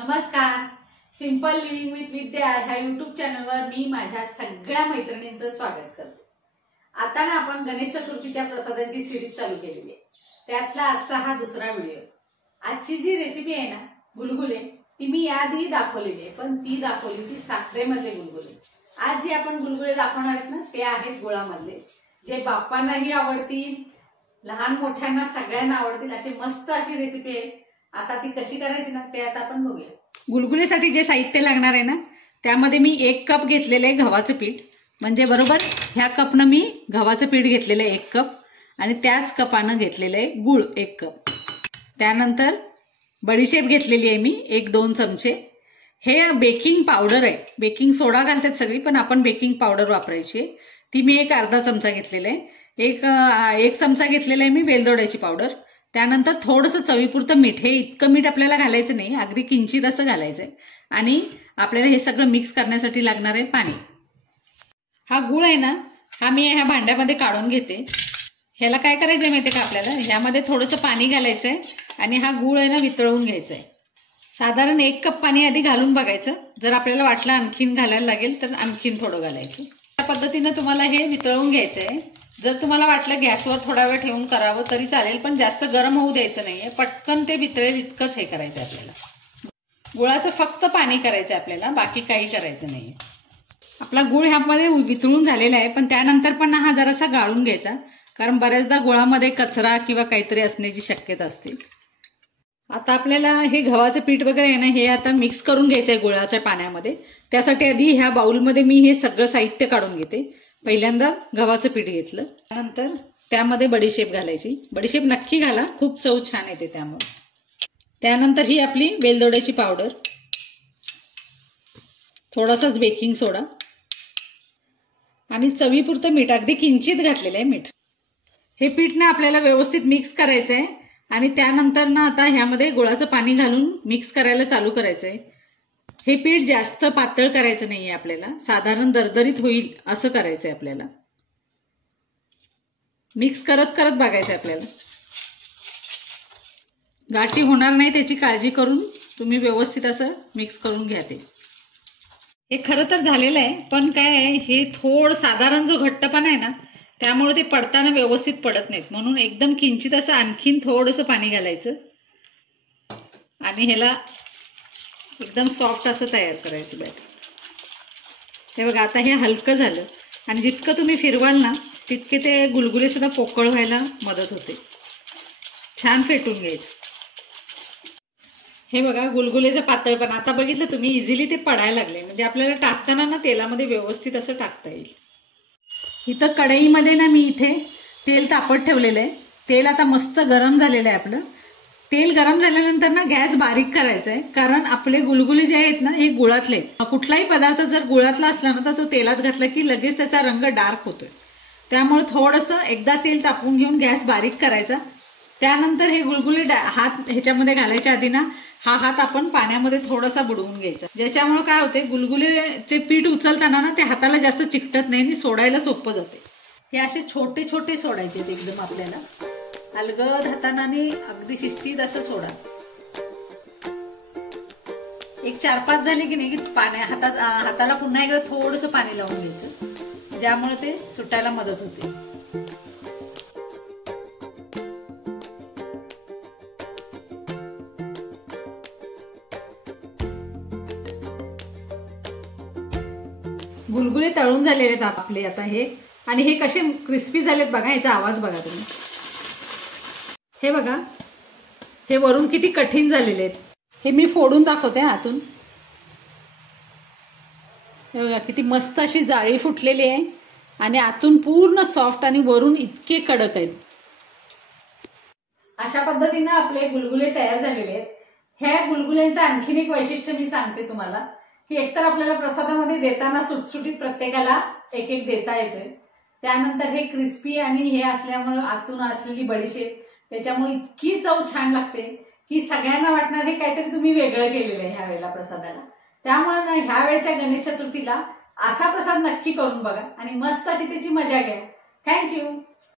नमस्कार. Simple living with विद्या ह्या YouTube चॅनलवर मी माझ्या सगळ्या मैत्रिणींचं स्वागत करते. आता ना आपण गणेश चतुर्थीच्या प्रसादाची सिरीज चालू केलेली आहे. त्यातला आजचा हा दुसरा व्हिडिओ. आजची जी रेसिपी आहे ना गुलगुले, ती मी याआधी दाखवलेली आहे, पण ती दाखवली ती साखरेमधले गुलगुले. आज जे आपण गुलगुले दाखवणार आहेत ना ते आहेत गुळामधले, जे बाप्पांनाही आवडतील, लहान मोठ्यांना सगळ्यांना आवडतील अशी मस्त अशी रेसिपी आहे. आता ती कशी करायची ना ते आता आपण बघूया. गुलगुलेसाठी जे साहित्य लागणार आहे ना त्यामध्ये मी 1 कप घेतलेलं आहे गव्हाचं पीठ, म्हणजे बरोबर ह्या कपनं मी गव्हाचं पीठ घेतलेलं आहे 1 कप, आणि त्याच कपानं घेतलेलं आहे गूळ 1 कप. त्यानंतर बडीशेप घेतलेली आहे मी 1-2 चमचे. हे बेकिंग पावडर आहे, बेकिंग सोडा घालतात सगळी, पण आपण बेकिंग पावडर वापरायची आहे. ती मी एक अर्धा चमचा घेतलेला आहे. एक चमचा घेतलेला आहे मी वेलदोड्याची पावडर. त्यानंतर थोडंसं चवीपुरतं मीठ. हे इतकं मीठ आपल्याला घालायचं नाही, अगदी किंचित असं घालायचंय. आणि आपल्याला हे सगळं मिक्स करण्यासाठी लागणार आहे पाणी. हा गूळ आहे ना हा मी ह्या भांड्यामध्ये काढून घेते. ह्याला काय करायचंय माहितीये का, आपल्याला ह्यामध्ये थोडंसं पाणी घालायचंय आणि हा गूळ आहे ना वितळवून घ्यायचा आहे. साधारण 1 कप पाणी आधी घालून बघायचं. जर आपल्याला वाटलं आणखीन घालायला लागेल तर आणखीन थोडं घालायचं. त्या पद्धतीनं तुम्हाला हे वितळवून घ्यायचंय. जर तुम्हाला वाटलं गॅसवर थोडा वेळ ठेवून करावं तरी चालेल, पण जास्त गरम होऊ द्यायचं नाहीये. पटकन ते वितळेल इतकंच हे करायचं आपल्याला. गुळाचं फक्त पाणी करायचं आपल्याला, बाकी काही करायचं नाहीये. आपला गुळ ह्यामध्ये वितळून झालेला आहे, पण त्यानंतर पण हा जरासा गाळून घ्यायचा, कारण बऱ्याचदा गुळामध्ये कचरा किंवा काहीतरी असण्याची शक्यता असते. आता आपल्याला हे गव्हाचं पीठ वगैरे आहे ना हे आता मिक्स करून घ्यायचंय गुळाच्या पाण्यामध्ये. त्यासाठी आधी ह्या बाउलमध्ये मी हे सगळं साहित्य काढून घेते. पहिल्यांदा गव्हाचं पीठ घेतलं, त्यानंतर त्यामध्ये बडीशेप घालायची. बडीशेप नक्की घाला, खूप चव छान येते त्यामुळे. त्यानंतर ही आपली वेलदोड्याची पावडर, थोडासाच बेकिंग सोडा आणि चवीपुरतं मीठ, अगदी किंचित घातलेलं आहे मीठ. हे पीठ ना आपल्याला व्यवस्थित मिक्स करायचंय आणि त्यानंतर ना आता ह्यामध्ये गुळाचं पाणी घालून मिक्स करायला चालू करायचंय. हे पीठ जास्त पातळ करायचं नाहीये आपल्याला, साधारण दरदरीत होईल असं करायचंय आपल्याला. मिक्स करत करत बघायचंय आपल्याला, गाठी होणार नाही त्याची काळजी करून तुम्ही व्यवस्थित असं मिक्स करून घ्या. ते हे खरं तर झालेलं आहे, पण काय आहे हे थोडं साधारण जो घट्टपणा आहे ना त्यामुळे ते पडताना व्यवस्थित पडत नाहीत, म्हणून एकदम किंचित असं आणखीन थोडंसं पाणी घालायचं आणि ह्याला एकदम सॉफ्ट असं तयार करायचं बॅटर. हे बघा आता हे हलकं झालं आणि जितकं तुम्ही फिरवाल ना तितके ते गुलगुले सुद्धा पोकळ व्हायला मदत होते. छान फेटून घ्यायचं. हे बघा गुलगुलेचं पातळपण आता बघितलं तुम्ही, इझिली ते पडायला लागले, म्हणजे आपल्याला टाकताना ना तेलामध्ये व्यवस्थित असं टाकता येईल. इथं कढईमध्ये ना मी इथे तेल तापत ठेवलेलं आहे. तेल आता मस्त गरम झालेलं आहे आपलं. तेल गरम झाल्यानंतर ना गॅस बारीक करायचा आहे, कारण आपले गुलगुले जे आहेत ना हे गुळातले. कुठलाही पदार्थ जर गुळातला असला ना तर तो तेलात घातला की लगेच त्याचा रंग डार्क होतोय. त्यामुळे थोडंसं एकदा तेल तापवून घेऊन गॅस बारीक करायचा. त्यानंतर हे गुलगुले हात ह्याच्यामध्ये घालायच्या आधी ना हा हात आपण पाण्यामध्ये थोडासा बुडवून घ्यायचा, ज्याच्यामुळे काय होते गुलगुलेचे पीठ उचलताना ना ते हाताला जास्त चिकटत नाही आणि सोडायला सोपं जाते. हे असे छोटे छोटे सोडायचे एकदम आपल्याला, अलगद हाताने अगदी शिस्तीत असं सोडा. एक 4-5 झाले की नाही हाताला पुन्हा एकदा थोडंसं पाणी लावून घ्यायचं, ज्यामुळे ते सुटायला मदत होते. गुलगुले तळून झालेले आहेत आपले आता हे, आणि हे कसे क्रिस्पी झालेत बघा, याचा आवाज बघा तुम्ही. हे बघा हे वरून किती कठीण झालेले आहेत. हे मी फोडून दाखवते आतून. हे बघा किती मस्त अशी जाळी फुटलेली आहे आणि आतून पूर्ण सॉफ्ट आणि वरून इतके कडक आहेत. अशा पद्धतीने आपले गुलगुले तयार झालेले आहेत. ह्या गुलगुल्यांचं आणखीन एक वैशिष्ट्य मी सांगते तुम्हाला, की एकतर आपल्याला प्रसादामध्ये देताना सुटसुटीत प्रत्येकाला एक देता येतोय. त्यानंतर हे क्रिस्पी आणि हे असल्यामुळे आतून असलेली बडीशेप त्याच्यामुळे इतकी चव छान लागते की सगळ्यांना वाटणार हे काहीतरी तुम्ही वेगळं केलेलं आहे ह्या वेळेला प्रसादाला. त्यामुळे ना ह्या वेळच्या गणेश चतुर्थीला असा प्रसाद नक्की करून बघा आणि मस्त अशी त्याची मजा घ्या. थँक्यू.